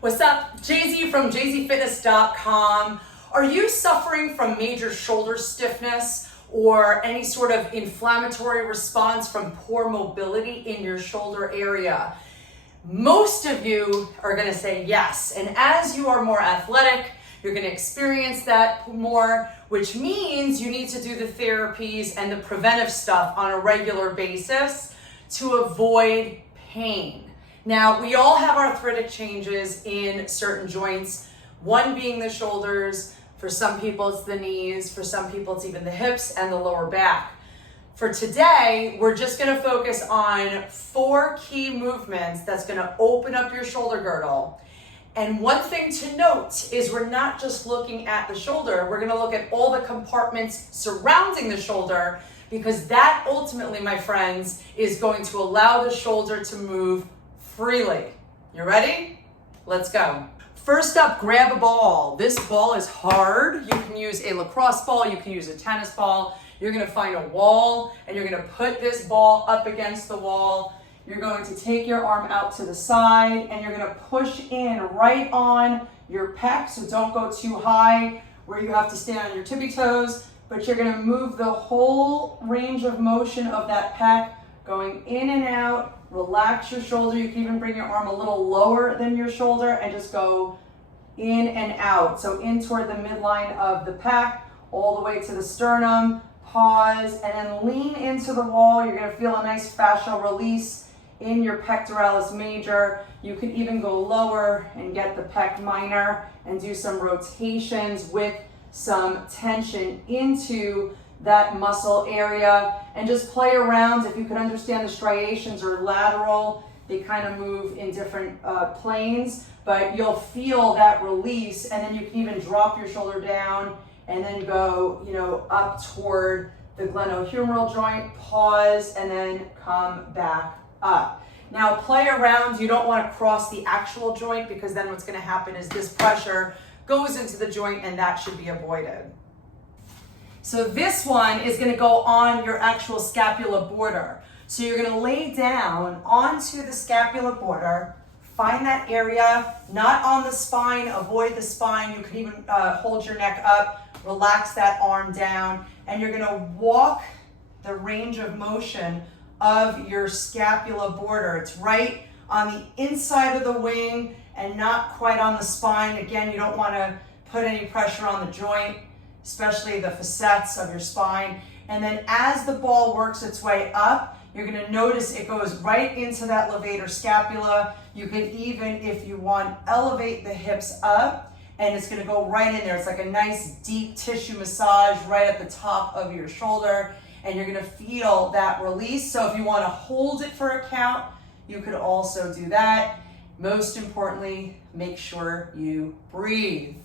What's up? JZ from jzfitness.com. Are you suffering from major shoulder stiffness or any sort of inflammatory response from poor mobility in your shoulder area? Most of you are going to say yes. And as you are more athletic, you're going to experience that more, which means you need to do the therapies and the preventive stuff on a regular basis to avoid pain. Now, we all have arthritic changes in certain joints, one being the shoulders. For some people, it's the knees. For some people, it's even the hips and the lower back. For today, we're just going to focus on 4 key movements that's going to open up your shoulder girdle. And one thing to note is we're not just looking at the shoulder, we're going to look at all the compartments surrounding the shoulder, because that ultimately, my friends, is going to allow the shoulder to move freely. You ready? Let's go. First up, grab a ball. This ball is hard. You can use a lacrosse ball, you can use a tennis ball. You're going to find a wall and you're going to put this ball up against the wall. You're going to take your arm out to the side and you're going to push in right on your pec, so don't go too high where you have to stand on your tippy toes, but you're going to move the whole range of motion of that pec, going in and out. Relax your shoulder. You can even bring your arm a little lower than your shoulder and just go in and out. So in toward the midline of the pec, all the way to the sternum. Pause and then lean into the wall. You're going to feel a nice fascial release in your pectoralis major. You can even go lower and get the pec minor and do some rotations with some tension into that muscle area, and just play around. If you can understand the striations or lateral, they kind of move in different planes, but you'll feel that release, and then you can even drop your shoulder down and then go, up toward the glenohumeral joint, pause, and then come back up. Now play around. You don't want to cross the actual joint, because then what's going to happen is this pressure goes into the joint and that should be avoided. So this one is going to go on your actual scapula border. So you're going to lay down onto the scapula border, find that area, not on the spine, avoid the spine. You can even hold your neck up, relax that arm down, and you're going to walk the range of motion of your scapula border. It's right on the inside of the wing and not quite on the spine. Again, you don't want to put any pressure on the joint, especially the facets of your spine. And then as the ball works its way up, you're going to notice it goes right into that levator scapula. You can even, if you want, elevate the hips up, and it's going to go right in there. It's like a nice deep tissue massage right at the top of your shoulder, and you're going to feel that release. So if you want to hold it for a count, you could also do that. Most importantly, make sure you breathe.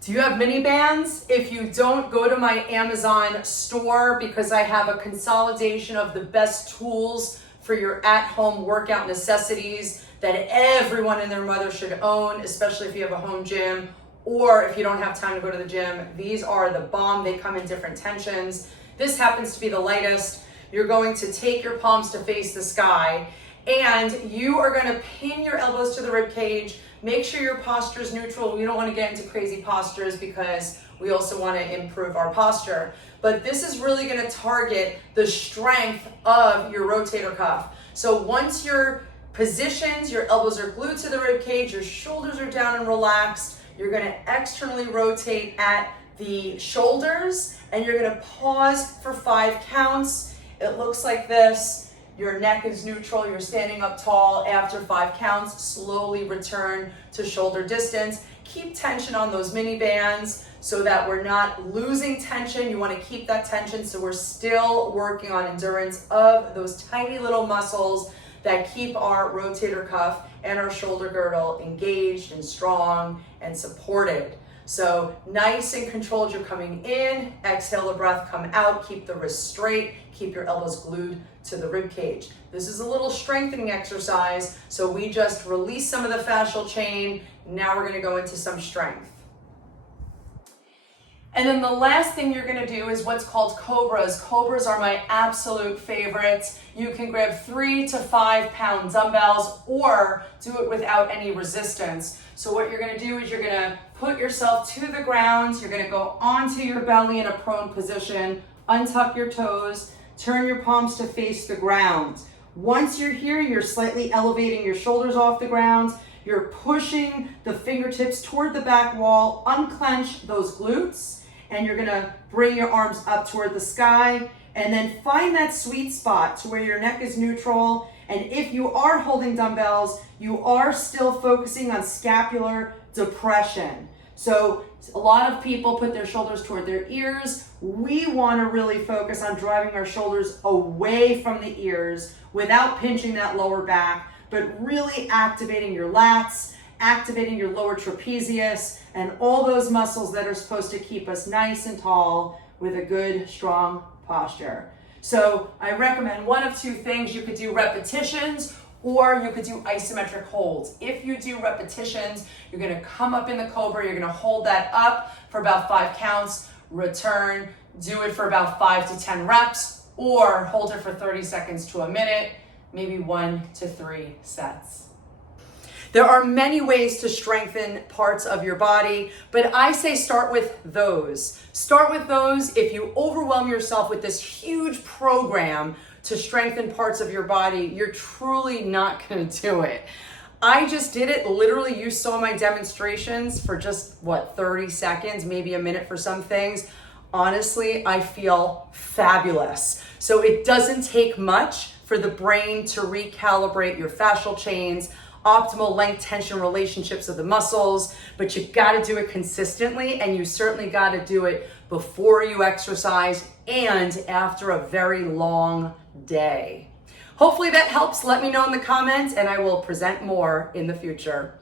Do you have mini bands? If you don't, go to my Amazon store, because I have a consolidation of the best tools for your at-home workout necessities that everyone and their mother should own, especially if you have a home gym or if you don't have time to go to the gym. These are the bomb. They come in different tensions. This happens to be the lightest. You're going to take your palms to face the sky, and you are going to pin your elbows to the rib cage. Make sure your posture is neutral. We don't want to get into crazy postures, because we also want to improve our posture. But this is really going to target the strength of your rotator cuff. So once you're positioned, your elbows are glued to the rib cage, your shoulders are down and relaxed, you're going to externally rotate at the shoulders, and you're going to pause for 5 counts. It looks like this. Your neck is neutral, you're standing up tall. After 5 counts, slowly return to shoulder distance. Keep tension on those mini bands so that we're not losing tension. You want to keep that tension, so we're still working on endurance of those tiny little muscles that keep our rotator cuff and our shoulder girdle engaged and strong and supported. So nice and controlled, you're coming in, exhale the breath, come out, keep the wrists straight, keep your elbows glued to the rib cage. This is a little strengthening exercise, so we just release some of the fascial chain. Now we're going to go into some strength. And then the last thing you're gonna do is what's called cobras. Cobras are my absolute favorites. You can grab 3 to 5 pound dumbbells or do it without any resistance. So what you're gonna do is you're gonna put yourself to the ground, you're gonna go onto your belly in a prone position, untuck your toes, turn your palms to face the ground. Once you're here, you're slightly elevating your shoulders off the ground, you're pushing the fingertips toward the back wall, unclench those glutes, and you're gonna bring your arms up toward the sky, and then find that sweet spot to where your neck is neutral. And if you are holding dumbbells, you are still focusing on scapular depression. So a lot of people put their shoulders toward their ears. We wanna really focus on driving our shoulders away from the ears without pinching that lower back, but really activating your lats, activating your lower trapezius, and all those muscles that are supposed to keep us nice and tall with a good, strong posture. So I recommend one of two things. You could do repetitions or you could do isometric holds. If you do repetitions, you're gonna come up in the cobra, you're gonna hold that up for about 5 counts, return, do it for about 5 to 10 reps, or hold it for 30 seconds to a minute, maybe 1 to 3 sets. There are many ways to strengthen parts of your body, but I say start with those. Start with those. If you overwhelm yourself with this huge program to strengthen parts of your body, you're truly not gonna do it. I just did it. Literally, you saw my demonstrations for just, 30 seconds, maybe a minute for some things. Honestly, I feel fabulous. So it doesn't take much for the brain to recalibrate your fascial chains, optimal length tension relationships of the muscles, but you gotta do it consistently, and you certainly gotta do it before you exercise and after a very long day. Hopefully that helps. Let me know in the comments and I will present more in the future.